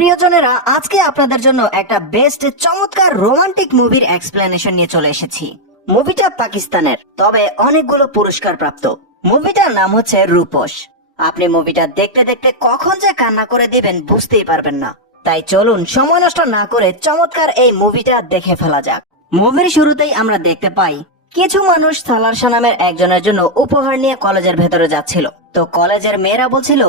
প্রিয়জনেরা, আজকে আপনাদের জন্য একটা বেস্ট চমৎকার রোমান্টিক মুভির এক্সপ্লেনেশন নিয়ে চলে এসেছি। মুভিটা পাকিস্তানের, তবে অনেকগুলো পুরস্কার প্রাপ্ত। মুভিটার নাম হচ্ছে রূপস। আপনি মুভিটা দেখতে দেখতে কখন যে কান্না করে দিবেন বুঝতেই পারবেন না। তাই চলুন সময় নষ্ট না করে চমৎকার এই মুভিটা দেখে ফেলা যাক। মুভির শুরুতেই আমরা দেখতে পাই কিছু মানুষ সালারশা নামের একজনের জন্য উপহার নিয়ে কলেজের ভেতরে যাচ্ছিল। তো কলেজের মেয়েরা বলছিল,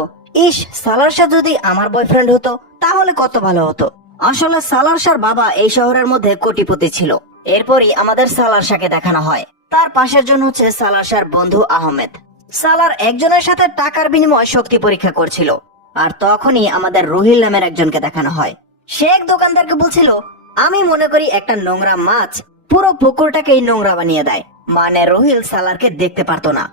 ইস, সালারশা যদি আমার বয়ফ্রেন্ড হতো তাহলে কত ভালো হতো। আসলে সালারশার বাবা এই শহরের মধ্যে কোটিপতি ছিল। এরপরই আমাদের সালারশাকে দেখানো হয়। তার পাশের জন হচ্ছে সালারশার বন্ধু আহমেদ। সালার একজনের সাথে টাকার বিনিময়ে শক্তি পরীক্ষা করছিল। আর তখনই আমাদের রুহিল নামের একজনকে দেখানো হয়। সে এক দোকানদারকে বলছিল, আমি মনে করি একটা নোংরা মাছ পুরো পুকুরটাকেই নোংরা বানিয়ে দেয়। মানে রুহিল সালারকে দেখতে পারতো না।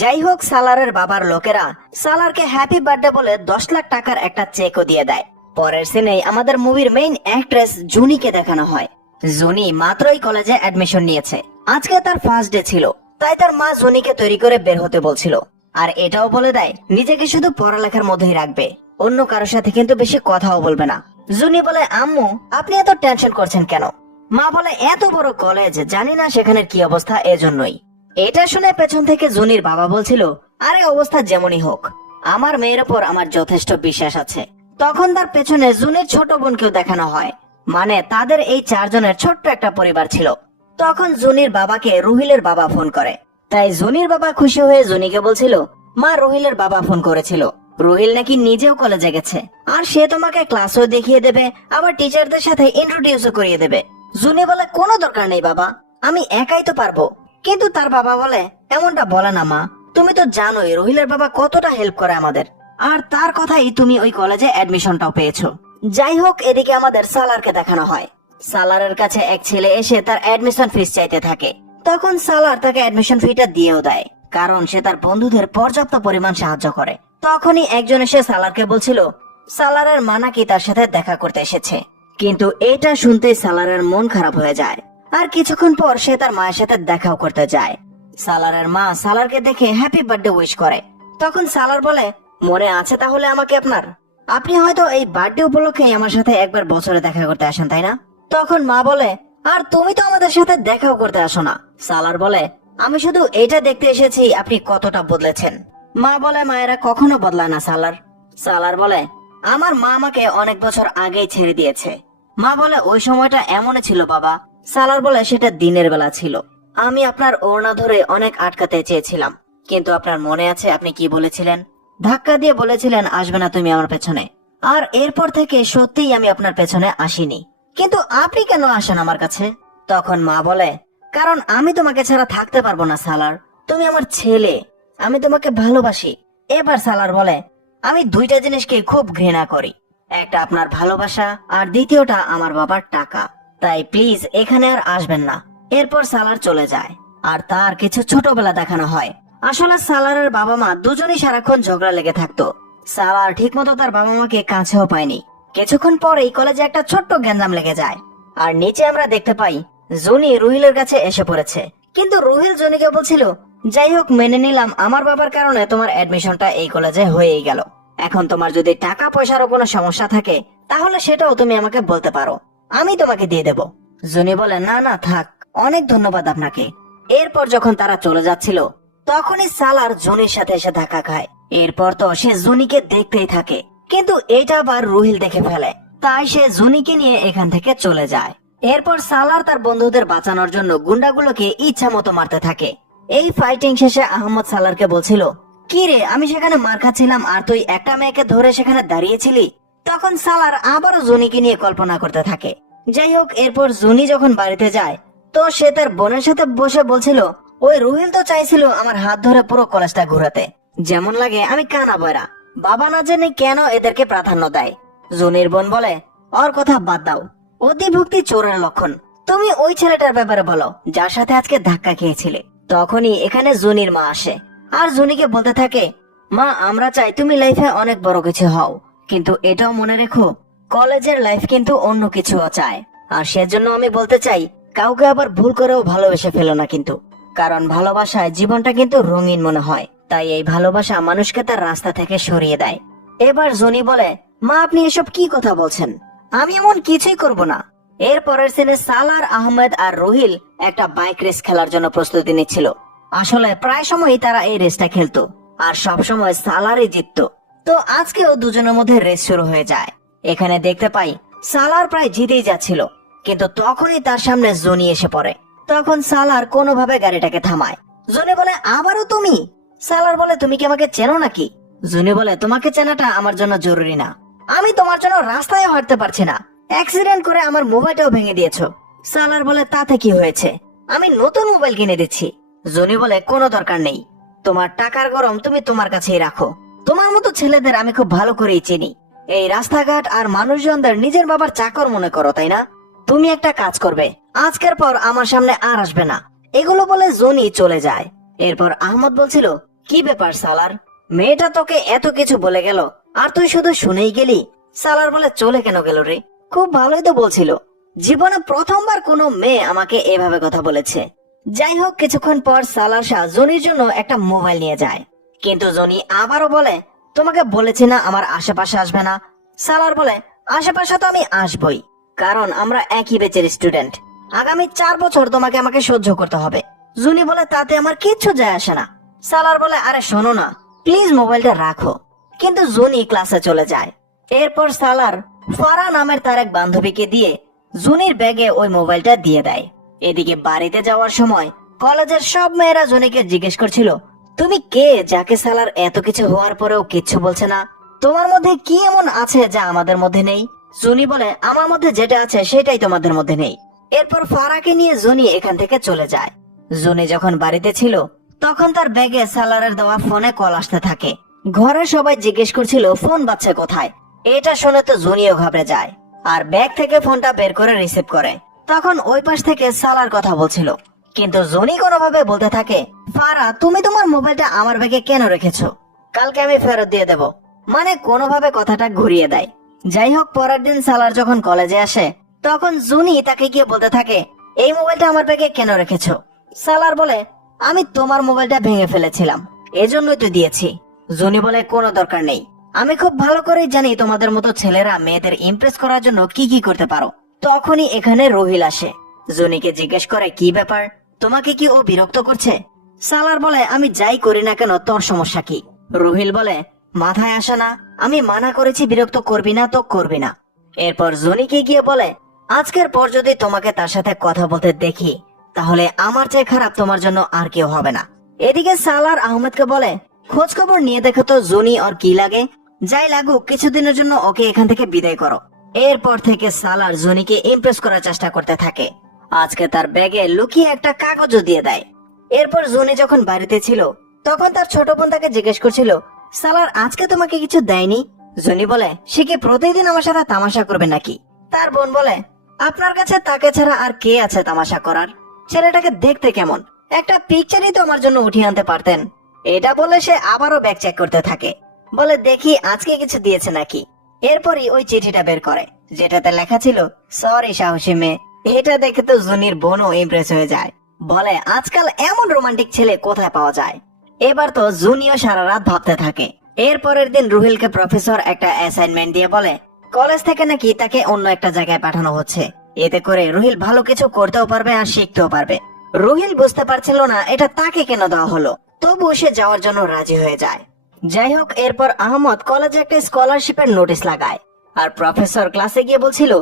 যাই হোক, সালারের বাবার লোকেরা সালারকে হ্যাপি বার্থডে বলে 10 লাখ টাকার একটা চেকও দিয়ে দেয়। পরের সিনেই আমাদের মুভির মেইন অ্যাক্ট্রেস জুনিকে দেখানো হয়। জুনি মাত্রই কলেজে অ্যাডমিশন নিয়েছে। আজকে তার ফার্স্ট ডে ছিল, তাই তার মা জুনিকে তৈরি করে বের হতে বলছিল। আর এটাও বলে দেয় নিজেকে শুধু পড়ালেখার মধ্যেই রাখবে, অন্য কারোর সাথে কিন্তু বেশি কথাও বলবে না। জুনি বলে, আম্মু আপনি এত টেনশন করছেন কেন? মা বলে, এত বড় কলেজ, জানি না সেখানের কি অবস্থা, এজন্যই। এটা শুনে পেছন থেকে জুনির বাবা বলছিল, আরে অবস্থা যেমনই হোক, আমার মেয়ের উপর আমার যথেষ্ট বিশ্বাস আছে। তখন তার পেছনে জুনির ছোট বোনকেও দেখানো হয়। মানে তাদের এই 4 জনের ছোট্ট একটা পরিবার ছিল। তখন জুনির বাবাকে রুহিলের বাবা ফোন করে। তাই জুনির বাবা খুশি হয়ে জুনিকে বলছিল, মা, রুহিলের বাবা ফোন করেছিল, রুহিল নাকি নিজেও কলেজে গেছে, আর সে তোমাকে ক্লাসও দেখিয়ে দেবে, আবার টিচারদের সাথে ইন্ট্রোডিউসও করিয়ে দেবে। জুনি বলে, কোনো দরকার নেই বাবা, আমি একাই তো পারবো। কিন্তু তার বাবা বলে, এমনটা বলে না মা, তুমি তো জানোই রুহিলের বাবা কতটা হেল্প করে আমাদের, আর তার কথাই তুমি ওই কলেজে অ্যাডমিশনটাও পেয়েছো। যাই হোক, এদিকে আমাদের সালারকে দেখানো হয়। সালারের কাছে এক ছেলে এসে তার অ্যাডমিশন ফিস চাইতে থাকে। তখন সালার তাকে অ্যাডমিশন ফিটা দিয়েও দেয়, কারণ সে তার বন্ধুদের পর্যাপ্ত পরিমাণ সাহায্য করে। তখনই একজন এসে সালারকে বলছিল, সালারের মা নাকি তার সাথে দেখা করতে এসেছে। কিন্তু এটা শুনতেই সালারের মন খারাপ হয়ে যায়। আর কিছুক্ষণ পর সে তার মায়ের সাথে দেখাও করতে যায়। সালারের মা সালারকে দেখে হ্যাপি বার্থডে উইশ করে। তখন সালার বলে, মনে আছে তাহলে আমাকে আপনার? আপনি হয়তো এই বার্থডে উপলক্ষে আমার সাথে একবার বছরে দেখা করতে আসেন, তাই না? তখন মা বলে, আর তুমি তো আমাদের সাথে দেখাও করতে আসো না। সালার বলে, আমি শুধু এটা দেখতে এসেছি আপনি কতটা বদলেছেন। মা বলে, মায়েরা কখনো বদলায় না সালার। সালার বলে, আমার মা আমাকে অনেক বছর আগেই ছেড়ে দিয়েছে। মা বলে, ওই সময়টা এমনই ছিল বাবা। সালার বলে, সেটা দিনের বেলা ছিল। আমি আপনার ওড়না ধরে অনেক আটকাতে চেয়েছিলাম, কিন্তু আপনার মনে আছে আপনি কি বলেছিলেন? ধাক্কা দিয়ে বলেছিলেন, আসবে না তুমি আমার পেছনে। আর এরপর থেকে সত্যিই আমি আপনার পেছনে আসিনি। কিন্তু আপনি কেন আসেন আমার কাছে? তখন মা বলে, কারণ আমি তোমাকে ছাড়া থাকতে পারবো না সালার, তুমি আমার ছেলে, আমি তোমাকে ভালোবাসি। এবার সালার বলে, আমি 2টা জিনিসকে খুব ঘৃণা করি, একটা আপনার ভালোবাসা, আর দ্বিতীয়টা আমার বাবার টাকা। তাই প্লিজ এখানে আর আসবেন না। এরপর সালার চলে যায়। আর তার কিছু ছোটবেলা দেখানো হয়। আসলে সালারের বাবা মা দুজনেই সারাক্ষণ ঝগড়া লেগে থাকতো। সালার ঠিক মতো তার বাবা মাকে কাছেও পায়নি। কিছুক্ষণ পর এই কলেজে একটা ছোট্ট গ্যাঞ্জাম লেগে যায়। আর নিচে আমরা দেখতে পাই জুনি রুহিলের কাছে এসে পড়েছে। কিন্তু রুহিল জুনিকে বলছিল, যাই হোক, মেনে নিলাম আমার বাবার কারণে তোমার অ্যাডমিশনটা এই কলেজে হয়েই গেল। এখন তোমার যদি টাকা পয়সারও কোনো সমস্যা থাকে তাহলে সেটাও তুমি আমাকে বলতে পারো, আমি তোমাকে দিয়ে দেব। জুনি বলে, না না থাক, অনেক ধন্যবাদ আপনাকে। এরপর যখন তারা চলে যাচ্ছিল তখনই সালার জুনির সাথে এসে ধাক্কা খায়। এরপর তো সে জুনিকে দেখতেই থাকে, কিন্তু এটা আবার রুহিল দেখে ফেলে। তাই সে জুনিকে নিয়ে এখান থেকে চলে যায়। এরপর সালার তার বন্ধুদের বাঁচানোর জন্য গুন্ডাগুলোকে ইচ্ছা মতো মারতে থাকে। এই ফাইটিং শেষে আহমদ সালারকে বলছিল, কি রে, আমি সেখানে মার খাচ্ছিলাম আর তুই একটা মেয়েকে ধরে সেখানে দাঁড়িয়েছিলি? তখন সালার আবারও জুনিকে নিয়ে কল্পনা করতে থাকে। যাই হোক, এরপর জুনি যখন বাড়িতে যায় তো সে তার বোনের সাথে বসে বলছিল, ওই রুহিল তো চাইছিল আমার হাত ধরে পুরো কলেজটা ঘুরাতে, যেমন লাগে আমি কানা বয়রা, বাবা না জেনে কেন এদেরকে প্রাধান্য দেয়। জুনির বোন বলে, ওর কথা বাদ দাও, অতিভক্তি চোরের লক্ষণ। তুমি ওই ছেলেটার ব্যাপারে বলো যার সাথে আজকে ধাক্কা খেয়েছিলে। তখনই এখানে জুনির মা আসে আর জুনিকে বলতে থাকে, মা, আমরা চাই তুমি লাইফে অনেক বড় কিছু হও, কিন্তু এটাও মনে রেখো কলেজের লাইফ কিন্তু অন্য কিছুও চায়। আর সেজন্য আমি বলতে চাই, কাউকে আবার ভুল করেও ভালোবেসে ফেলো না কিন্তু, কারণ ভালোবাসায় জীবনটা কিন্তু রঙিন মনে হয়। তাই এই ভালোবাসা মানুষকে তার রাস্তা থেকে সরিয়ে দেয়। এবার জনি বলে, মা আপনি এসব কি কথা বলছেন? আমি এমন কিছুই করব না। এর পরের সিনে সালার, আহমেদ আর রোহিল একটা বাইক রেস খেলার জন্য প্রস্তুতি নিচ্ছিল। আসলে প্রায় সময়ই তারা এই রেসটা খেলতো আর সব সময় সালারই জিততো। তো আজকেও দুজনের মধ্যে রেস শুরু হয়ে যায়। এখানে দেখতে পাই সালার প্রায় জিতেই যাচ্ছিল, কিন্তু তখনই তার সামনে জনি এসে পড়ে। তখন সালার কোনোভাবে গাড়িটাকে থামায়। জনি বলে, আবারও তুমি? সালার বলে, তুমি কি আমাকে চেনো নাকি? জনি বলে, তোমাকে চেনাটা আমার জন্য জরুরি না। আমি তোমার জন্য রাস্তায় হাঁটতে পারছি না, অ্যাক্সিডেন্ট করে আমার মোবাইলটাও ভেঙে দিয়েছো। সালার বলে, তাতে কি হয়েছে, আমি নতুন মোবাইল কিনে দিচ্ছি। জনি বলে, কোনো দরকার নেই, তোমার টাকার গরম তুমি তোমার কাছেই রাখো। তোমার মতো ছেলেদের আমি খুব ভালো করেই চিনি। এই রাস্তাঘাট আর মানুষজনদের নিজের বাবার চাকর মনে করো, তাই না? তুমি একটা কাজ করবে, আজকের পর আমার সামনে আর আসবে না। এগুলো বলে জনি চলে যায়। এরপর আহমদ বলছিল, কি ব্যাপার সালার, মেয়েটা তোকে এত কিছু বলে গেল আর তুই শুধু শুনেই গেলি? সালার বলে, চলে কেন গেল রে, খুব ভালোই তো বলছিল। জীবনে প্রথমবার কোনো মেয়ে আমাকে এভাবে কথা বলেছে। যাই হোক, কিছুক্ষণ পর সালার শাহ জনির জন্য একটা মোবাইল নিয়ে যায়, কিন্তু জনি আবারও বলে, তোমাকে বলেছি না আমার আশেপাশে আসবে না। সালার বলে, আশেপাশে তো আমি আসবই, কারণ আমরা একই ব্যাচের স্টুডেন্ট। আগামী 4 বছর তোমাকে আমাকে সহ্য করতে হবে। জুনি বলে, তাতে আমার কিচ্ছু যায় আসে না। সালার বলে, আরে শোনো না, প্লিজ মোবাইলটা রাখো। কিন্তু জুনি ক্লাসে চলে যায়। এরপর সালার ফারা নামের তার এক বান্ধবীকে দিয়ে জুনির ব্যাগে ওই মোবাইলটা দিয়ে দেয়। এদিকে বাড়িতে যাওয়ার সময় কলেজের সব মেয়েরা জুনিকে জিজ্ঞেস করছিল, তুমি কে যাকে সালার এত কিছু হওয়ার পরেও কিচ্ছু বলছে না? তোমার মধ্যে কি এমন আছে যা আমাদের মধ্যে নেই? জুনি বলে, আমার মধ্যে যেটা আছে সেটাই তোমাদের মধ্যে নেই। এরপর ফারাকে নিয়ে জুনি এখান থেকে চলে যায়। জুনি যখন বাড়িতে ছিল তখন তার ব্যাগে সালারের দেওয়া ফোনে কল আসতে থাকে। ঘরে সবাই জিজ্ঞেস করছিল ফোন বাজছে কোথায়। এটা শুনে তো জুনিও ঘাবড়ে যায় আর ব্যাগ থেকে ফোনটা বের করে রিসিভ করে। তখন ওই পাশ থেকে সালার কথা বলছিল, কিন্তু জুনি কোনোভাবে বলতে থাকে, ফারা তুমি তোমার মোবাইলটা আমার ব্যাগে কেন রেখেছো? কালকে আমি ফেরত দিয়ে দেব। মানে কোনোভাবে কথাটা ঘুরিয়ে দেয়। যাই হোক, পরের দিন সালার যখন কলেজে আসে তখন জুনি তাকে গিয়ে বলতে থাকে, এই মোবাইলটা আমার ব্যাগে কেন রেখেছো? সালার বলে, আমি তোমার মোবাইলটা ভেঙে ফেলেছিলাম, এজন্যই তো দিয়েছি। জুনি বলে, কোনো দরকার নেই, আমি খুব ভালো করেই জানি তোমাদের মতো ছেলেরা মেয়েদের ইমপ্রেস করার জন্য কি কি করতে পারো। তখনই এখানে রোহিল আসে। জুনিকে জিজ্ঞেস করে, কি ব্যাপার, তোমাকে কি ও বিরক্ত করছে? সালার বলে, আমি যাই করি না কেন তোর সমস্যা কি? রোহিল বলে, মাথায় আসে না, আমি মানা করেছি বিরক্ত করবি না তো করবি না। এরপর জুনিকে গিয়ে বলে, আজকের পর যদি তোমাকে তার সাথে কথা বলতে দেখি তাহলে আমার চেয়ে খারাপ তোমার জন্য আর কেউ হবে না। এদিকে সালার আহমেদকে বলে, খোঁজ খবর নিয়ে দেখো তো জুনি ওর কি লাগে, যাই লাগুক কিছুদিনের জন্য ওকে এখান থেকে বিদায় করো। এরপর থেকে সালার জুনিকে ইমপ্রেস করার চেষ্টা করতে থাকে। আজকে তার ব্যাগে লুকিয়ে একটা কাগজও দিয়ে দেয়। এরপর জুনি যখন বাড়িতে ছিল তখন তার ছোট বোন তাকে জিজ্ঞেস করছিল, সালার আজকে তোমাকে কিছু দেয়নি? জুনি বলে, সে কি প্রতিদিন আমার সাথে তামাশা করবে নাকি? তার বোন বলে, আপনার কাছে তাকে ছাড়া আর কে আছে তামাশা করার? ছেলেটাকে দেখতে কেমন, একটা পিকচারই তো আমার জন্য উঠিয়ে আনতে পারতেন। এটা বলে সে আবারও ব্যাগ চেক করতে থাকে। বলে, দেখি আজকে কিছু দিয়েছে নাকি। এরপরই ওই চিঠিটা বের করে যেটাতে লেখা ছিল, সরি সাহসী মেয়ে। এটা দেখে তো জুনির বোনও ইমপ্রেস হয়ে যায়। বলে, আজকাল এমন রোমান্টিক ছেলে কোথায় পাওয়া যায়? এবার তো জুনিও সারা রাত ভাবতে থাকে। এরপরের দিন রুহিলকে প্রফেসর একটা অ্যাসাইনমেন্ট দিয়ে বলে, কলেজ থেকে নাকি তাকে অন্য একটা জায়গায় পাঠানো হচ্ছে। এতে করে রুহিল ভালো কিছু করতেও পারবে আর শিখতেও পারবে। রুহিল বুঝতে পারছিল না এটা তাকে কেন দেওয়া হলো, তবু সে যাওয়ার জন্য রাজি হয়ে যায়। যাই হোক, এরপর আহমদ কলেজে একটা স্কলারশিপের নোটিশ লাগায় আর প্রফেসর ক্লাসে গিয়ে বলছিল,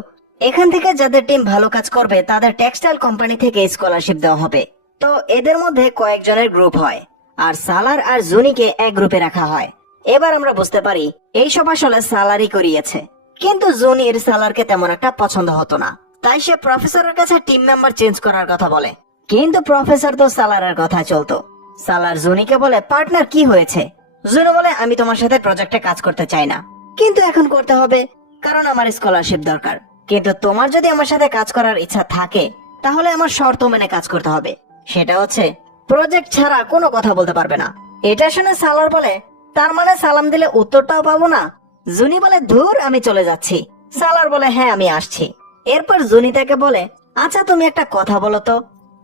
এখান থেকে যাদের টিম ভালো কাজ করবে তাদের টেক্সটাইল কোম্পানি থেকে স্কলারশিপ দেওয়া হবে। তো এদের মধ্যে কয়েকজনের গ্রুপ হয় আর সালার আর জুনিকে এক গ্রুপে রাখা হয়। এবার আমরা বুঝতে পারি এইসব আসলে সালারই করিয়েছে। কিন্তু জুনির সালারকে তেমন একটা পছন্দ হতো না, তাই সে প্রফেসরের কাছে টিম মেম্বার চেঞ্জ করার কথা বলে। কিন্তু প্রফেসর তো সালারের কথা চলতো। সালার জুনিকে বলে, পার্টনার কি হয়েছে? জুনি বলে, আমি তোমার সাথে প্রজেক্টে কাজ করতে চাই না, কিন্তু এখন করতে হবে কারণ আমার স্কলারশিপ দরকার। কিন্তু তোমার যদি আমার সাথে কাজ করার ইচ্ছা থাকে তাহলে আমার শর্ত মেনে কাজ করতে হবে। সেটা হচ্ছে প্রজেক্ট ছাড়া কোনো কথা বলতে পারবে না। এটা শুনে সালার বলে, তার মানে সালাম দিলে উত্তরটাও পাবো না? জুনি বলে, ধুর আমি চলে যাচ্ছি। সালার বলে, হ্যাঁ আমি আসছি। এরপর জুনি তাকে বলে, আচ্ছা তুমি একটা কথা বলো তো,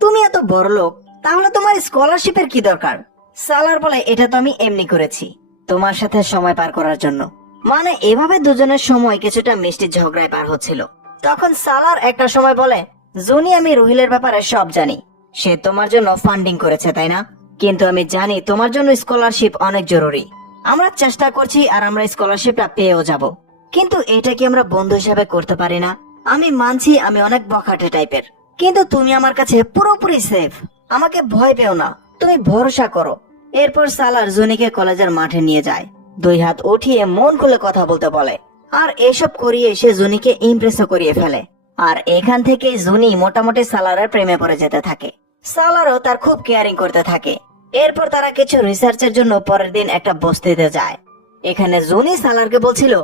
তুমি এত বড় লোক, তাহলে তোমার স্কলারশিপের কি দরকার? সালার বলে, এটা তো আমি এমনি করেছি তোমার সাথে সময় পার করার জন্য। মানে এভাবে দুজনের সময় কিছুটা মিষ্টি ঝগড়ায় পার হচ্ছিল। তখন সালার একটা সময় বলে, জুনি, আমি রুহিলের ব্যাপারে সব জানি। সে তোমার জন্য ফান্ডিং করেছে, তাই না? কিন্তু আমি জানি তোমার জন্য স্কলারশিপ অনেক জরুরি। আমরা চেষ্টা করছি আর আমরা স্কলারশিপটা পেয়েও যাব। কিন্তু এটা কি আমরা বন্ধু হিসেবে করতে পারি না? আমি মানছি আমি অনেক বখাটে টাইপের, কিন্তু তুমি আমার কাছে পুরোপুরি সেফ। আমাকে ভয় পেও না, তুমি ভরসা করো। এরপর সালার জুনিকে কলেজের মাঠে নিয়ে যায়, 2 হাত উঠিয়ে মন খুলে কথা বলতে বলে। আর এসব করিয়ে সে জুনিকে ইমপ্রেসও করিয়ে ফেলে। আর এখান থেকে জুনি মোটামুটি সালারের প্রেমে পড়ে যেতে থাকে। সালারও তার খুব কেয়ারিং করতে থাকে। এরপর তারা কিছু রিসার্চের জন্য পরের দিন একটা বস্তিতে যায়। এখানে জুনি সালারকে বলছিল,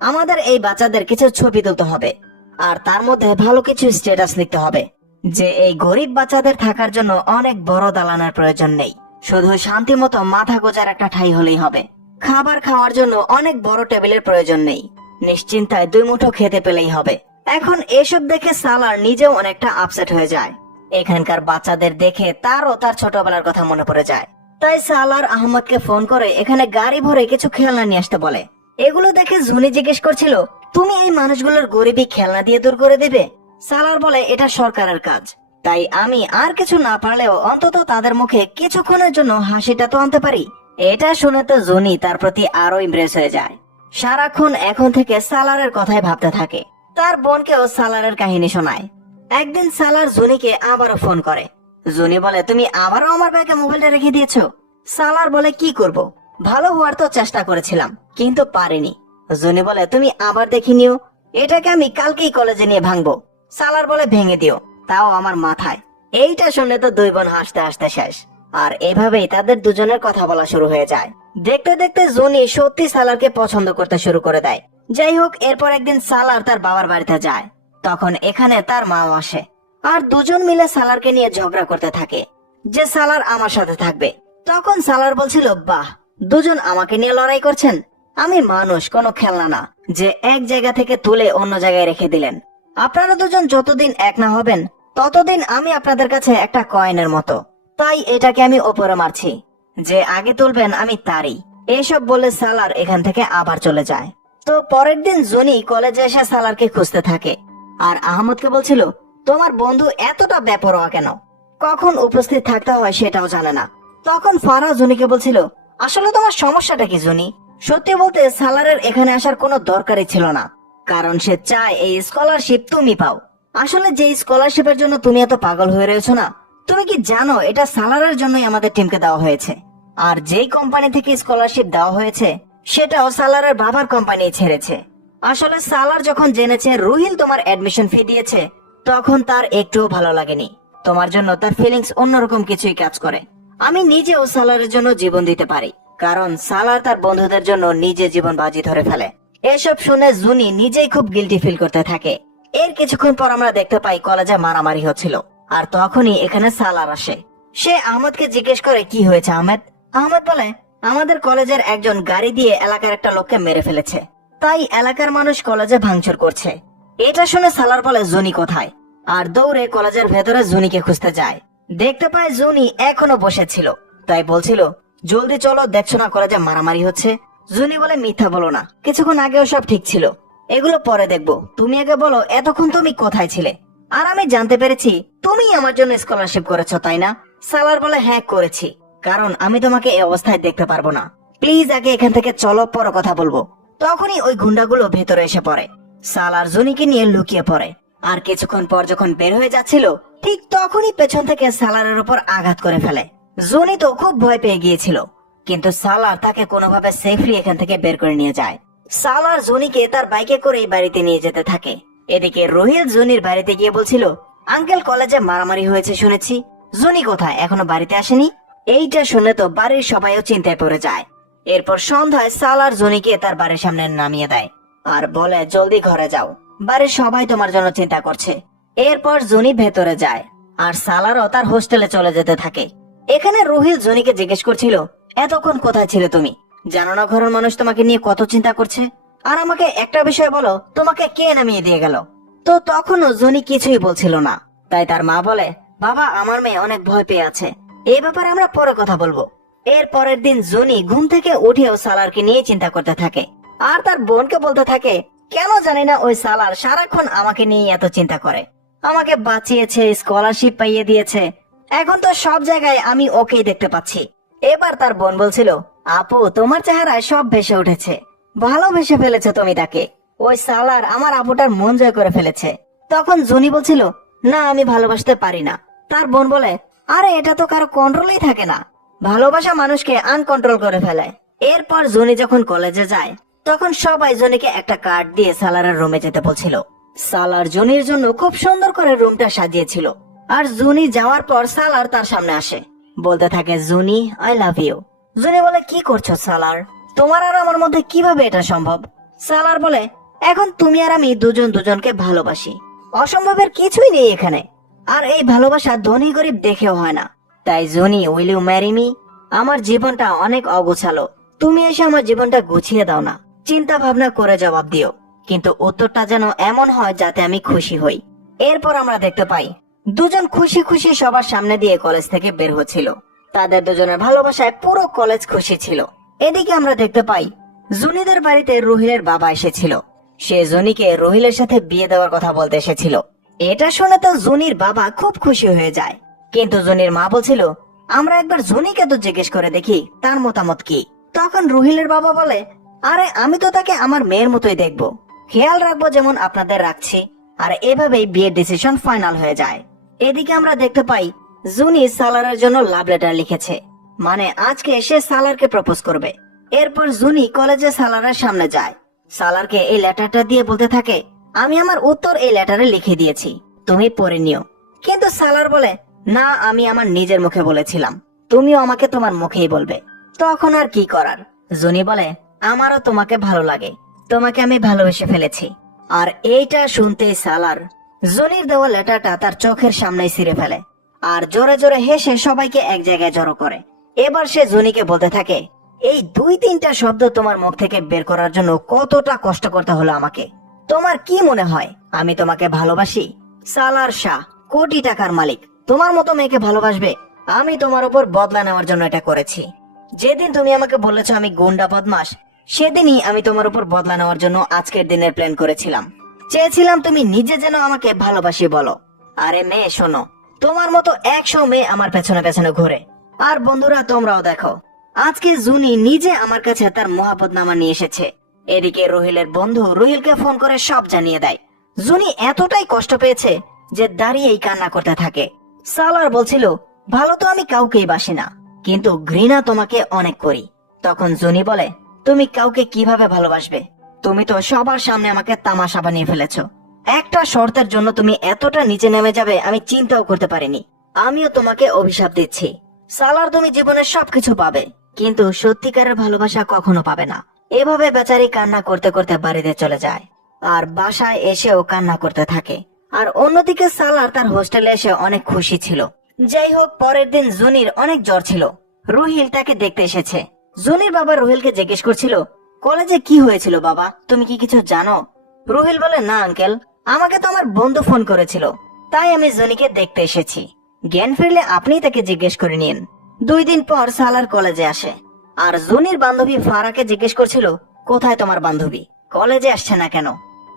আমাদের এই বাচ্চাদের কিছু ছবি তুলতে হবে, আর তার মধ্যে ভালো কিছু স্ট্যাটাস লিখতে হবে যে এই গরিব বাচ্চাদের থাকার জন্য অনেক বড় দালানের প্রয়োজন নেই, শুধু শান্তি মতো মাথা গোজার একটা ঠাই হলেই হবে। খাবার খাওয়ার জন্য অনেক বড় টেবিলের প্রয়োজন নেই, নিশ্চিন্তায় 2 মুঠো খেতে পেলেই হবে। এখন এসব দেখে সালার নিজেও অনেকটা আপসেট হয়ে যায়। এখানকার বাচ্চাদের দেখে তারও তার ছোটবেলার কথা মনে পড়ে যায়। তাই সালার আহমদকে ফোন করে এখানে গাড়ি ভরে কিছু খেলনা নিয়ে আসতে বলে। এগুলো দেখে জুনি জিজ্ঞেস করছিল, তুমি এই মানুষগুলোর গরিবী খেলনা দিয়ে দূর করে দেবে? সালার বলে, এটা সরকারের কাজ, তাই আমি আর কিছু না পারলেও অন্তত তাদের মুখে কিছুক্ষণের জন্য হাসিটা তো আনতে পারি। এটা শুনে তো জুনি তার প্রতি আরো ইমপ্রেস হয়ে যায়। সারাক্ষণ এখন থেকে সালারের কথাই ভাবতে থাকে। তার বোনকেও সালারের কাহিনী শোনায়। একদিন সালার জুনিকে আবারও ফোন করে। জুনি বলে, তুমি আবারও আমার ব্যাগে মোবাইলটা রেখে দিয়েছো? সালার বলে, কি করব, ভালো হওয়ার তো চেষ্টা করেছিলাম, কিন্তু পারিনি। জুনি বলে, তুমি আবার দেখি নিও, এটাকে আমি কালকেই কলেজে নিয়ে ভাঙবো। সালার বলে, ভেঙে দিও, তাও আমার মাথায়। এইটা শুনে তো 2 বোন হাসতে হাসতে শেষ। আর এভাবেই তাদের দুজনের কথা বলা শুরু হয়ে যায়। দেখতে দেখতে জুনি সত্যি সালারকে পছন্দ করতে শুরু করে দেয়। যাই হোক, এরপর একদিন সালার তার বাবার বাড়িতে যায়। তখন এখানে তার মাও আসে, আর দুজন মিলে সালারকে নিয়ে ঝগড়া করতে থাকে যে সালার আমার সাথে থাকবে। তখন সালার বলছিল, বাহ, দুজন আমাকে নিয়ে লড়াই করছেন। আমি মানুষ, কোনো খেলনা না যে এক জায়গা থেকে তুলে অন্য জায়গায় রেখে দিলেন। আপনারা দুজন যতদিন এক না হবেন ততদিন আমি আপনাদের কাছে একটা কয়েনের মতো, তাই এটাকে আমি ওপরে মারছি, যে আগে তুলবেন আমি তারই। এসব বলে সালার এখান থেকে আবার চলে যায়। তো পরের দিন জুনি কলেজে এসে সালারকে খুঁজতে থাকে, আর আহমদকে বলছিল, তোমার বন্ধু এতটা বেপরোয়া কেন, কখন উপস্থিত থাকতে হয় সেটাও জানে না। তখন ফারা জুনিকে বলছিল, আসলে তোমার সমস্যাটা কি জুনি? সত্যি বলতে সালারের এখানে আসার কোনো দরকারই ছিল না, কারণ সে চায় এই স্কলারশিপ তুমি পাও। আসলে যে স্কলারশিপের জন্য তুমি এত পাগল হয়ে রয়েছো না, তুমি কি জানো এটা সালারের জন্যই আমাদের টিমকে দেওয়া হয়েছে। আর যেই কোম্পানি থেকে স্কলারশিপ দেওয়া হয়েছে সেটাও সালারের বাবার কোম্পানি ছেড়েছে। আসলে সালার যখন জেনেছে রুহিল তোমার অ্যাডমিশন ফি দিয়েছে, তখন তার একটুও ভালো লাগেনি। তোমার জন্য তার ফিলিংস অন্যরকম কিছুই কাজ করে। আমি নিজেও সালারের জন্য জীবন দিতে পারি, কারণ সালার তার বন্ধুদের জন্য নিজে জীবন বাজি ধরে ফেলে। এসব শুনে জুনি নিজেই খুব গিল্টি ফিল করতে থাকে। এর কিছুক্ষণ পর আমরা দেখতে পাই কলেজে মারামারি হচ্ছিল, আর তখনই এখানে সালার আসে। সে আহমদকে জিজ্ঞেস করে, কি হয়েছে আহমেদ? আহমেদ বলে, আমাদের কলেজের একজন গাড়ি দিয়ে এলাকার একটা লোককে মেরে ফেলেছে, তাই এলাকার মানুষ কলেজে ভাঙচুর করছে। এটা শুনে সালার বলে, জুনি কোথায়? আর দৌড়ে কলেজের ভেতরে জুনিকে খুঁজতে যায়। দেখতে পায় জুনি এখনো বসেছিল, তাই বলছিল, জলদি চলো, দেখছো না কলেজে মারামারি হচ্ছে? জুনি বলে, মিথ্যা বলো না, কিছুক্ষণ আগেও সব ঠিক ছিল, এগুলো পরে দেখবো, তুমি আগে বলো এতক্ষণ তুমি কোথায় ছিলে? আর আমি জানতে পেরেছি তুমি আমার জন্য স্কলারশিপ করেছো, তাই না? সালার বলে, হ্যাঁ করেছি, কারণ আমি তোমাকে এই অবস্থায় দেখতে পারবো না, প্লিজ আগে এখান থেকে চলো, পরে কথা বলবো। তখনই ওই গুন্ডাগুলো ভেতরে এসে পড়ে। সালার জুনিকে নিয়ে লুকিয়ে পড়ে, আর কিছুক্ষণ পর যখন বের হয়ে যাচ্ছিল ঠিক তখনই পেছন থেকে সালারের উপর আঘাত করে ফেলে। জুনি তো খুব ভয় পেয়ে গিয়েছিল, কিন্তু সালার তাকে কোনোভাবে সেফলি এখান থেকে বের করে নিয়ে যায়। সালার জুনিকে তার বাইকে করে বাড়িতে নিয়ে যেতে থাকে। এদিকে রুহিল জুনির বাড়িতে গিয়ে বলছিল, আঙ্কেল কলেজে মারামারি হয়েছে শুনেছি, জুনি কোথায়, এখনো বাড়িতে আসেনি? এইটা শুনে তো বাড়ির সবাইও চিন্তায় পড়ে যায়। এরপর সন্ধ্যায় সালার জুনিকে তার বাড়ির সামনে নামিয়ে দেয়, আর বলে, জলদি ঘরে যাও, বাড়ির সবাই তোমার জন্য চিন্তা করছে। এরপর জুনি ভেতরে যায়, আর সালারও তার হোস্টেলে চলে যেতে থাকে। এখানে রুহিল জুনিকে জিজ্ঞেস করছিল, এতক্ষণ কোথায় ছিলে তুমি? জানো না ঘরের মানুষ তোমাকে নিয়ে কত চিন্তা করছে? আর আমাকে একটা বিষয় বলো, তোমাকে কে নামিয়ে দিয়ে গেল? তো তখনও জুনি কিছুই বলছিল না। তাই তার মা বলে, বাবা, আমার মেয়ে অনেক ভয় পেয়ে আছে, এই ব্যাপারে আমরা পরে কথা বলবো। এর পরের দিন জুনি ঘুম থেকে উঠেও সালারকে নিয়ে চিন্তা করতে থাকে। আর তার বোনকে বলতে থাকে, কেন জানি না ওই সালার সারাক্ষণ আমাকে নিয়ে এত চিন্তা করে। আমাকে বাঁচিয়েছে, স্কলারশিপ পাইয়ে দিয়েছে, এখন তো সব জায়গায় আমি ওকেই দেখতে পাচ্ছি। এবার তার বোন বলছিল, আপু তোমার চেহারায় সব ভেসে উঠেছে, ভালোবেসে ফেলেছো তুমি তাকে। ওই সালার আমার আপুটার মন জয় করে ফেলেছে। তখন জুনি বলছিল, না আমি ভালোবাসতে পারি না। তার বোন বলে, আরে এটা তো কারো কন্ট্রোলেই থাকে না, ভালোবাসা মানুষকে আনকন্ট্রোল করে ফেলে। এরপর জুনি যখন কলেজে যায় তখন সবাই জুনিকে একটা কার্ড দিয়ে সালারের রুমে যেতে বলছিল। সালার জুনির জন্য খুব সুন্দর করে রুমটা সাজিয়েছিল। আর জুনি যাওয়ার পর সালার তার সামনে আসে, বলতে থাকে, জুনি আই লাভ ইউ। জুনি বলে, কি করছো সালার, তোমার আর আমার মধ্যে কিভাবে এটা সম্ভব? সালার বলে, এখন তুমি আর আমি দুজন দুজনকে ভালোবাসি, অসম্ভবের কিছুই নেই এখানে। আর এই ভালোবাসা ধনী গরিব দেখেও হয় না। তাই জুনি, উইল ইউ ম্যারি মি? আমার জীবনটা অনেক অগোছালো, তুমি এসে আমার জীবনটা গুছিয়ে দাও না। চিন্তা ভাবনা করে জবাব দিও, কিন্তু উত্তরটা যেন এমন হয় যাতে আমি খুশি হই। এরপর আমরা দেখতে পাই দুজন খুশি খুশি সবার সামনে দিয়ে কলেজ থেকে বের হচ্ছিল। তাদের দুজনের ভালোবাসায় পুরো কলেজ খুশি ছিল। এদিকে আমরা দেখতে পাই জুনিদের বাড়িতে রুহিলের বাবা এসেছিল। সে জুনিকে রুহিলের সাথে বিয়ে দেওয়ার কথা বলতে এসেছিল। এটা শুনে তো জুনির বাবা খুব খুশি হয়ে যায়, কিন্তু জুনির মা বলছিল, আমরা একবার জুনিকে তো জিজ্ঞেস করে দেখি তার মতামত কি। তখন রুহিলের বাবা বলে, আরে আমি তো তাকে আমার মেয়ের মতোই দেখবো, খেয়াল রাখবো যেমন আপনাদের রাখছি। আর এভাবেই বিয়ের ডিসিশন ফাইনাল হয়ে যায়। এদিকে আমরা দেখতে পাই জুনি সালারের জন্য লাভ লেটার লিখেছে, মানে আজকে সে সালারকে প্রপোজ করবে। এরপর জুনি কলেজে সালারের সামনে যায়, সালারকে এই লেটারটা দিয়ে বলতে থাকে, আমি আমার উত্তর এই লেটারে লিখে দিয়েছি, তুমি পড়ে নিও। কিন্তু সালার বলে, না আমি আমার নিজের মুখে বলেছিলাম, তুমিও আমাকে তোমার মুখেই বলবে। তখন আর কি করার, জুনি বলে, আমারও তোমাকে ভালো লাগে, তোমাকে আমি ভালোবেসে ফেলেছি। আর এইটা শুনতেই সালার জুনির দেওয়া লেটারটা তার চোখের সামনে ছিঁড়ে ফেলে আর জোরে জোরে হেসে সবাইকে এক জায়গায় জড়ো করে। এবার সে জুনিকে বলতে থাকে, এই 2-3টা শব্দ তোমার মুখ থেকে বের করার জন্য কতটা কষ্ট করতে হলো আমাকে। তোমার কি মনে হয় আমি তোমাকে ভালোবাসি? সালার শাহ কোটি টাকার মালিক তোমার মতো মেয়েকে ভালোবাসবে? আমি তোমার উপর বদলা নেওয়ার জন্য এটা করেছি। যেদিন তুমি আমাকে বলেছ আমি গুন্ডা বদমাস, সেদিনই আমি তোমার উপর বদলা নেওয়ার জন্য আজকের দিনের প্ল্যান করেছিলাম। চেয়েছিলাম তুমি নিজে যেন আমাকে ভালোবাসি বলো। আরে মেয়ে শোনো, তোমার মতো 100 মেয়ে আমার পেছনে পেছনে ঘুরে। আর বন্ধুরা তোমরাও দেখো, আজকে জুনি নিজে আমার কাছে তার মহাবতনামা নিয়ে এসেছে। এদিকে রুহিলের বন্ধু রুহিলকে ফোন করে সব জানিয়ে দেয়। জুনি এতটাই কষ্ট পেয়েছে যে দাঁড়িয়েই কান্না করতে থাকে। সালার বলছিল, ভালো তো আমি কাউকেই বাসি না, কিন্তু ঘৃণা তোমাকে অনেক করি। তখন জুনি বলে, তুমি কাউকে কিভাবে ভালোবাসবে? তুমি তো সবার সামনে আমাকে তামাশা বানিয়ে ফেলেছো। একটা শর্তের জন্য তুমি এতটা নিচে নেমে যাবে আমি চিন্তাও করতে পারিনি। আমিও তোমাকে অভিশাপ দিচ্ছি, সালার তুমি জীবনের সবকিছু পাবে, কিন্তু সত্যিকারের ভালোবাসা কখনো পাবে না। এভাবে বেচারি কান্না করতে করতে বাড়িতে চলে যায় আর বাসায় এসেও কান্না করতে থাকে। আর অন্যদিকে সালার তার হোস্টেলে এসে অনেক খুশি ছিল। যাই হোক, পরের দিন জুনির অনেক জ্বর ছিল। রুহিল তাকে দেখতে এসেছে। জুনির বাবা রুহিলকে জিজ্ঞেস করছিল, কলেজে কি হয়েছিল বাবা, তুমি কি কিছু জানো? রুহিল বলে, না আঙ্কেল, আমাকে তো আমার বন্ধু ফোন করেছিল, তাই আমি জুনিকে দেখতে এসেছি। জ্ঞান ফিরলে আপনি তাকে জিজ্ঞেস করে নিন। 2 দিন পর সালার কলেজে আসে আর জুনির বান্ধবী ফারাকে জিজ্ঞেস করছিল, কোথায় তোমার বান্ধবী, কলেজে আসছে না কেন?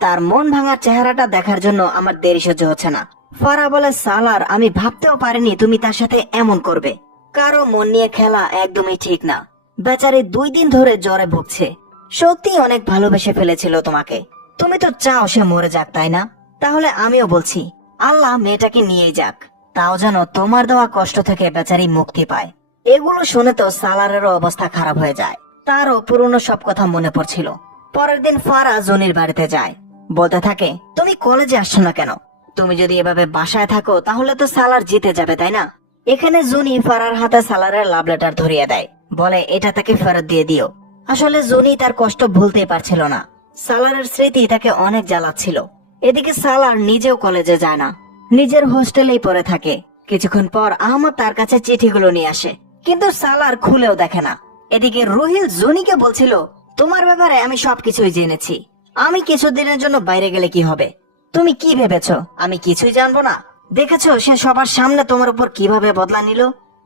তার মন ভাঙার চেহারাটা দেখার জন্য আমার দেরি সহ্য হচ্ছে না। ফারা বলে, সালার আমি ভাবতেও পারিনি তুমি তার সাথে এমন করবে। কারো মন নিয়ে খেলা একদমই ঠিক না। বেচারি 2 দিন ধরে জ্বরে ভুগছে। সত্যি অনেক ভালোবেসে ফেলেছিল তোমাকে। তুমি তো চাও সে মরে যাক, তাই না? তাহলে আমিও বলছি আল্লাহ মেয়েটাকে নিয়ে যাক, তাও যেন তোমার দেওয়া কষ্ট থেকে বেচারি মুক্তি পায়। এগুলো শুনে তো সালারেরও অবস্থা খারাপ হয়ে যায়। তারও পুরনো সব কথা মনে পড়ছিল। পরের দিন ফারা জুনির বাড়িতে যায়, বলতে থাকে, তুমি কলেজে আসছো না কেন? তুমি যদি এভাবে বাসায় থাকো তাহলে তো সালার জিতে যাবে, তাই না? এখানে জুনি ফারার হাতে সালারের লাভ লেটার ধরিয়ে দেয়, বলে এটা তাকে ফেরত দিয়ে দিও। আসলে জুনি তার কষ্ট ভুলতে পারছিল না। সালারের স্মৃতি তাকে অনেক জ্বালাচ্ছিল। এদিকে সালার নিজেও কলেজে যায় না, নিজের হোস্টেলেই পড়ে থাকে। কিছুক্ষণ পর আহমদ তার কাছে চিঠিগুলো নিয়ে আসে, কিন্তু সালার খুলেও দেখে না। এদিকে রুহিল জুনিকে বলছিল, তোমার ব্যাপারে আমি সবকিছুই জেনেছি, আমি কিছুদিনের জন্য বাইরে গেলে কি হবে? তুমি কি ভেবেছো আমি কিছুই জানবো না? দেখেছো সে সবার সামনে তোমার উপর কিভাবে বদলা নিল।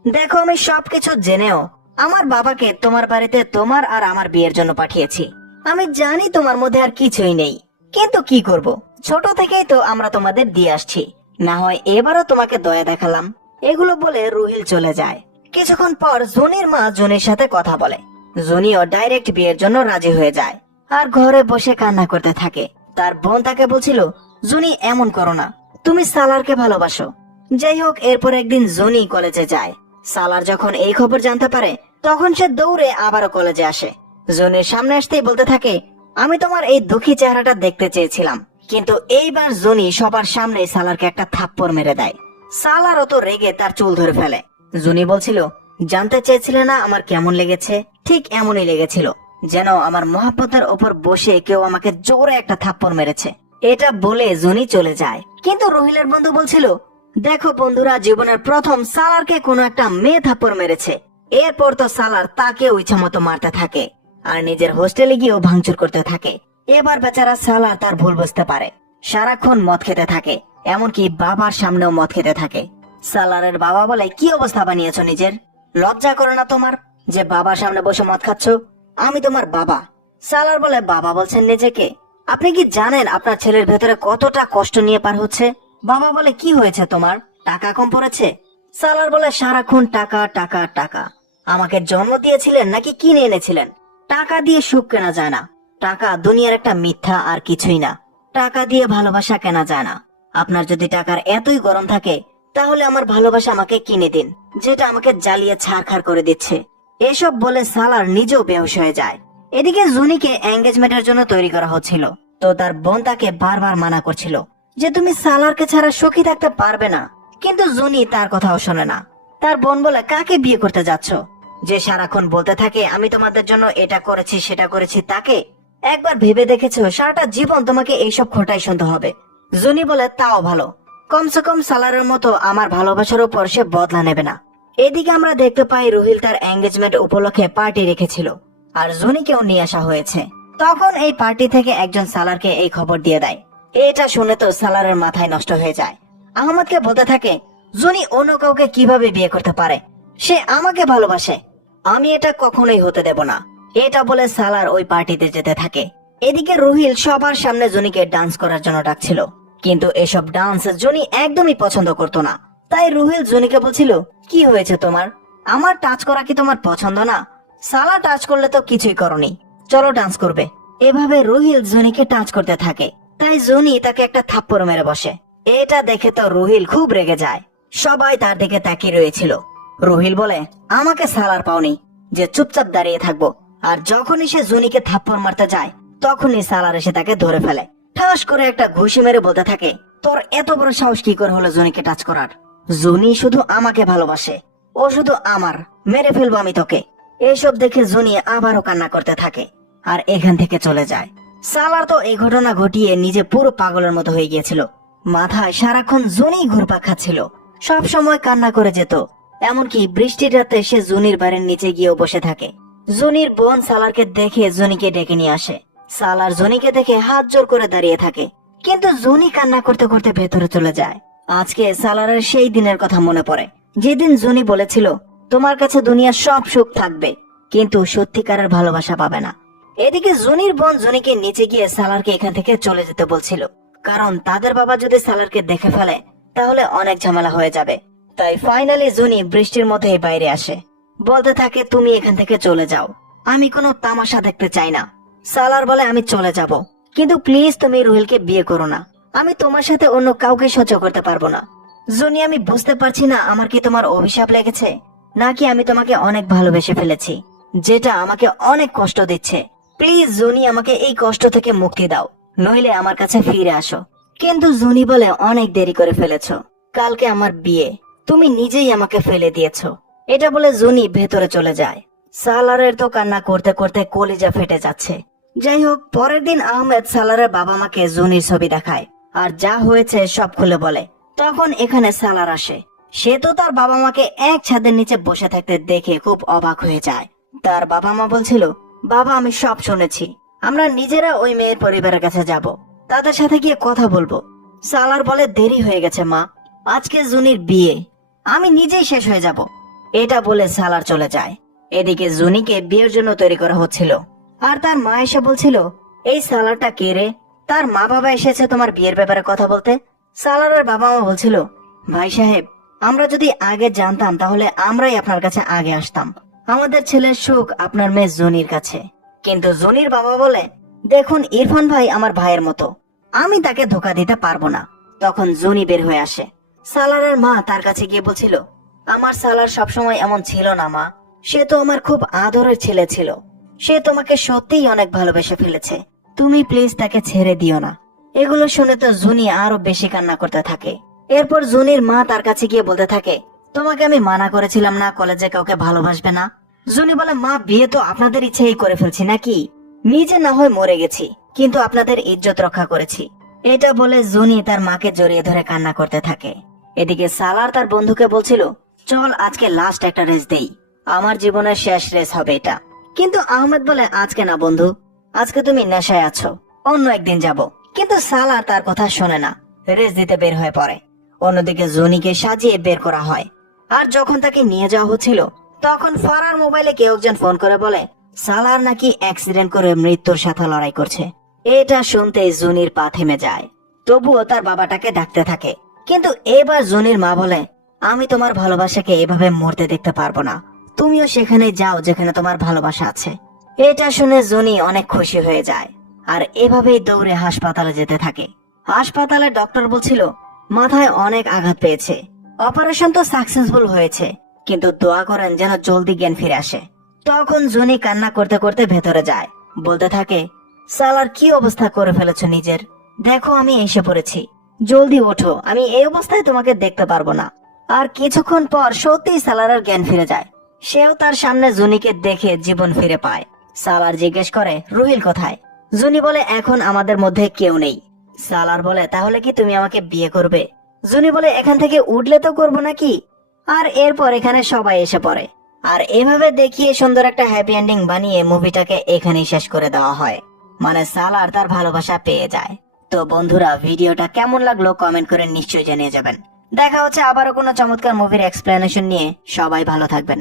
দেখো আমি সবকিছু জেনেও আমার বাবাকে তোমার বাড়িতে তোমার আর আমার বিয়ের জন্য পাঠিয়েছি। আমি জানি তোমার মধ্যে আর কিছুই নেই, কিন্তু কি করব, ছোট থেকেই তো আমরা তোমাদের দিয়ে আসছি, না হয় এবারও তোমাকে দয়া দেখালাম। এগুলো বলে রুহিল চলে যায়। কিছুক্ষণ পর জুনির মা জুনির সাথে কথা বলে। জুনিও ডাইরেক্ট বিয়ের জন্য রাজি হয়ে যায় আর ঘরে বসে কান্না করতে থাকে। তার বোন তাকে বলছিল, জুনি এমন করো না, তুমি সালারকে ভালোবাসো। যাই হোক, এরপর একদিন জুনি কলেজে যায়। সালার যখন এই খবর জানতে পারে তখন সে দৌড়ে আবারও কলেজে আসে। জুনির সামনে আসতেই বলতে থাকে, আমি তোমার এই দুঃখী চেহারাটা দেখতে চেয়েছিলাম। কিন্তু এইবার জুনি সবার সামনে সালারকে একটা থাপ্পড় মেরে দেয়। সালারও তো রেগে তার চুল ধরে ফেলে। জুনি বলছিল, জানতে চেয়েছিলে না আমার কেমন লেগেছে? ঠিক এমনই লেগেছিল, যেন আমার মহাব্বতের ওপর বসে কেউ আমাকে জোরে একটা থাপ্পড় মেরেছে। এটা বলে জুনি চলে যায়। কিন্তু রুহিলের বন্ধু বলছিল, দেখো বন্ধুরা, জীবনের প্রথম সালারকে কোনো একটা মেয়ে থাপ্পড় মেরেছে। এরপর তো সালার তাকেও ইচ্ছা মতো মারতে থাকে আর নিজের হোস্টেলে গিয়েও ভাঙচুর করতে থাকে। এবার বেচারা সালার তার ভুল বুঝতে পারে, সারাক্ষণ মদ খেতে থাকে, এমনকি বাবার সামনেও মদ খেতে থাকে। সালারের বাবা বলে, কি অবস্থা বানিয়েছো নিজের? লজ্জা করে না তোমার যে বাবার সামনে বসে মদ খাচ্ছ? আমি তোমার বাবা। সালার বলে, বাবা বলছেন নিজেকে? আপনি কি জানেন আপনার ছেলের ভেতরে কতটা কষ্ট নিয়ে পার হচ্ছে? বাবা বলে, কি হয়েছে তোমার? টাকা কম পড়েছে? সালার বলে, সারাক্ষণ টাকা টাকা টাকা। আমাকে জন্ম দিয়েছিলেন নাকি কিনে এনেছিলেন? টাকা দিয়ে সুখ কেনা যায় না। টাকা দুনিয়ার একটা মিথ্যা, আর কিছুই না। টাকা দিয়ে ভালোবাসা কেনা যায় না। আপনার যদি টাকার এতই গরম থাকে তাহলে আমার ভালোবাসা আমাকে কিনে দিন, যেটা আমাকে জ্বালিয়ে ছারখার করে দিচ্ছে। এসব বলে সালার নিজেও বেহুশ হয়ে যায়। এদিকে জুনিকে এঙ্গেজমেন্টের জন্য তৈরি করা হচ্ছিল, তো তার বোন তাকে বারবার মানা করছিল যে তুমি সালারকে ছাড়া সুখী থাকতে পারবে না। কিন্তু জুনি তার কথাও শোনে না। তার বোন বলে, কাকে বিয়ে করতে যাচ্ছ? যে সারাক্ষণ বলতে থাকে আমি তোমাদের জন্য এটা করেছি সেটা করেছি, তাকে? একবার ভেবে দেখেছো সারাটা জীবন তোমাকে এইসব খোটাই শুনতে হবে? জুনি বলে, তাও ভালো, কমসে কম সালারের মতো আমার ভালোবাসার উপর সে বদলা নেবে না। এদিকে আমরা দেখতে পাই রুহিল তার এঙ্গেজমেন্ট উপলক্ষে পার্টি রেখেছিল আর জুনিকেও নিয়ে আসা হয়েছে। তখন এই পার্টি থেকে একজন সালারকে এই খবর দিয়ে দেয়। এটা শুনে তো সালারের মাথায় নষ্ট হয়ে যায়। আহমদকে বলতে থাকে, জুনি অন্য কাউকে কিভাবে বিয়ে করতে পারে? সে আমাকে ভালোবাসে, আমি এটা কখনোই হতে দেব না। এটা বলে সালার ওই পার্টিতে যেতে থাকে। এদিকে রুহিল সবার সামনে জুনিকে ডান্স করার জন্য ডাকছিল, কিন্তু এসব ডান্স জুনি একদমই পছন্দ করতো না। তাই রুহিল জুনিকে বলছিল, কি হয়েছে তোমার? আমার টাচ করা কি তোমার পছন্দ না? সালা টাচ করলে তো কিছুই করনি, চলো ডান্স করবে। এভাবে রুহিল জুনিকে টাচ করতে থাকে, তাই জুনি তাকে একটা থাপ্পড় মেরে বসে। এটা দেখে তো রুহিল খুব রেগে যায়। সবাই তার দিকে তাকিয়ে রয়েছিল। রুহিল বলে, আমাকে সালার পাওনি যে চুপচাপ দাঁড়িয়ে থাকবো? আর যখনই সে জুনিকে থাপ্পড় মারতে যায় তখনই সালার এসে তাকে ধরে ফেলে। ঠাস করে একটা ঘুষি মেরে বলতে থাকে, তোর এত বড় সাহস কি করে হলো জুনিকে টাচ করার? জুনি শুধু আমাকে ভালোবাসে, ও শুধু আমার, মেরে ফেলবো আমি তোকে। এসব দেখে জুনি আবারও কান্না করতে থাকে আর এখান থেকে চলে যায়। সালার তো এই ঘটনা ঘটিয়ে নিজে পুরো পাগলের মতো হয়ে গিয়েছিল। মাথায় সারাক্ষণ জুনি ঘুরপাক খাচ্ছিল, সব সময় কান্না করে যেত। এমনকি বৃষ্টির রাতে সে জুনির বাড়ির নিচে গিয়েও বসে থাকে। জুনির বোন সালারকে দেখে জুনিকে ডেকে নিয়ে আসে। সালার জুনিকে দেখে হাত জোর করে দাঁড়িয়ে থাকে, কিন্তু জুনি কান্না করতে করতে ভেতরে চলে যায়। আজকে সালারের সেই দিনের কথা মনে পড়ে, যেদিন জুনি বলেছিল, তোমার কাছে দুনিয়ার সব সুখ থাকবে কিন্তু সত্যিকারের ভালোবাসা পাবে না। এদিকে জুনির বোন জুনিকে নিচে গিয়ে সালারকে এখান থেকে চলে যেতে বলছিল, কারণ তাদের বাবা যদি সালারকে দেখে ফেলে তাহলে অনেক ঝামেলা হয়ে যাবে। তাই ফাইনালি জুনি বৃষ্টির মধ্যেই বাইরে আসে, বলতে থাকে, তুমি এখান থেকে চলে যাও, আমি কোনো তামাশা দেখতে চাই না। সালার বলে, আমি চলে যাব, কিন্তু প্লিজ তুমি রুহিলকে বিয়ে করো না, আমি তোমার সাথে অন্য কাউকে সহ্য করতে পারবো না। জুনি, আমি বুঝতে পারছি না আমার কি তোমার অভিশাপ লেগেছে, নাকি আমি তোমাকে অনেক ভালোবেসে ফেলেছি, যেটা আমাকে অনেক কষ্ট দিচ্ছে। প্লিজ জুনি, আমাকে এই কষ্ট থেকে মুক্তি দাও, নইলে আমার কাছে ফিরে আসো। কিন্তু জুনি বলে, অনেক দেরি করে ফেলেছো, কালকে আমার বিয়ে, তুমি নিজেই আমাকে ফেলে দিয়েছো। এটা বলে জুনি ভেতরে চলে যায়। সালারের তো কান্না করতে করতে কলিজা ফেটে যাচ্ছে। যাই হোক, পরের দিন আহমেদ সালারের বাবা মাকে জুনির ছবি দেখায় আর যা হয়েছে সব খুলে বলে। তখন এখানে সালার আসে। সে তো তার বাবা মাকে এক ছাদের নিচে বসে থাকতে দেখে খুব অবাক হয়ে যায়। তার বাবা মা বলছিল, বাবা আমি সব শুনেছি, আমরা নিজেরা ওই মেয়ের পরিবারের কাছে যাব, তাদের সাথে গিয়ে কথা বলবো। সালার বলে, দেরি হয়ে গেছে মা, আজকে জুনির বিয়ে, আমি নিজেই শেষ হয়ে যাব। এটা বলে সালার চলে যায়। এদিকে জুনিকে বিয়ের জন্য তৈরি করা হচ্ছিল আর তার মা এসে বলছিল, এই সালারটা কে রে? তার মা বাবা এসেছে তোমার বিয়ের ব্যাপারে কথা বলতে। সালারের বাবা মা বলছিল, ভাই সাহেব, আমরা যদি আগে জানতাম তাহলে আমরাই আপনার কাছে আগে আসতাম। আমাদের ছেলের সুখ আপনার মেয়ে জনির কাছে। কিন্তু জনির বাবা বলে, দেখুন ইরফান ভাই আমার ভাইয়ের মতো, আমি তাকে ধোকা দিতে পারবো না। তখন জনি বের হয়ে আসে। সালারের মা তার কাছে গিয়ে বলছিল, আমার সালার সবসময় এমন ছিল না মা, সে তো আমার খুব আদরের ছেলে ছিল। সে তোমাকে সত্যিই অনেক ভালোবেসে ফেলেছে, তুমি প্লিজ তাকে ছেড়ে দিও না। এগুলো শুনে তো জুনি আরো বেশি কান্না করতে থাকে। এরপর জুনির মা তার কাছে গিয়ে বলতে থাকে, তোমাকে আমি মানা করেছিলাম না কলেজে কাউকে ভালোবাসবে না? জুনি বলে, মা বিয়ে তো আপনাদের ইচ্ছেই করে ফেলছি নাকি? নিজে না হয় মরে গেছি, কিন্তু আপনাদের ইজ্জত রক্ষা করেছি। এটা বলে জুনি তার মাকে জড়িয়ে ধরে কান্না করতে থাকে। এদিকে সালার তার বন্ধুকে বলছিল, চল আজকে লাস্ট একটা রেস দেই, আমার জীবনের শেষ রেস হবে এটা। কিন্তু আহমেদ বলে, আজকে না বন্ধু, আজকে তুমি নেশায় আছো, অন্য একদিন যাব। কিন্তু সালার তার কথা শোনে না, রেস দিতে বের হয়ে পড়ে। অন্যদিকে জনিকে সাজিয়ে বের করা হয়। আর যখন তাকে নিয়ে যাওয়া হচ্ছিল, তখন ফারার মোবাইলে কেউ একজন ফোন করে বলে, সালার নাকি অ্যাক্সিডেন্ট করে মৃত্যুর সাথে লড়াই করছে। এটা শুনতে জুনির পা থেমে যায়। তবুও তার বাবাটাকে ডাকতে থাকে। কিন্তু এবার জুনির মা বলে, আমি তোমার ভালোবাসাকে এভাবে মরতে দেখতে পারবো না, তুমিও সেখানে যাও যেখানে তোমার ভালোবাসা আছে। এটা শুনে জুনি অনেক খুশি হয়ে যায়। আর এভাবেই দৌড়ে হাসপাতালে যেতে থাকে। হাসপাতালে ডক্টর বলছিল, মাথায় অনেক আঘাত পেয়েছে, অপারেশন তো সাকসেসফুল হয়েছে, কিন্তু দোয়া করেন যেন জলদি জ্ঞান ফিরে আসে। তখন জুনি কান্না করতে করতে ভেতরে যায়, বলতে থাকে, সালার কি অবস্থা করে ফেলেছ নিজের, দেখো আমি এসে পড়েছি, জলদি ওঠো, আমি এই অবস্থায় তোমাকে দেখতে পারবো না। আর কিছুক্ষণ পর সত্যি সালারের জ্ঞান ফিরে যায়। সেও তার সামনে জুনিকে দেখে জীবন ফিরে পায়। সালার জিজ্ঞেস করে, রুহিল কোথায়? জুনি বলে, এখন আমাদের মধ্যে কেউ নেই। সালার বলে, তাহলে কি তুমি আমাকে বিয়ে করবে? জুনি বলে, এখান থেকে উঠলে তো করবো নাকি। আর এরপর এখানে সবাই এসে পড়ে। আর এভাবে দেখিয়ে সুন্দর একটা হ্যাপি এন্ডিং বানিয়ে মুভিটাকে এখানেই শেষ করে দেওয়া হয়। মানে সালার তার ভালোবাসা পেয়ে যায়। তো বন্ধুরা, ভিডিওটা কেমন লাগলো কমেন্ট করে নিশ্চয়ই জানিয়ে যাবেন। দেখা হচ্ছে আবারও কোনো চমৎকার মুভির এক্সপ্লেনেশন নিয়ে। সবাই ভালো থাকবেন।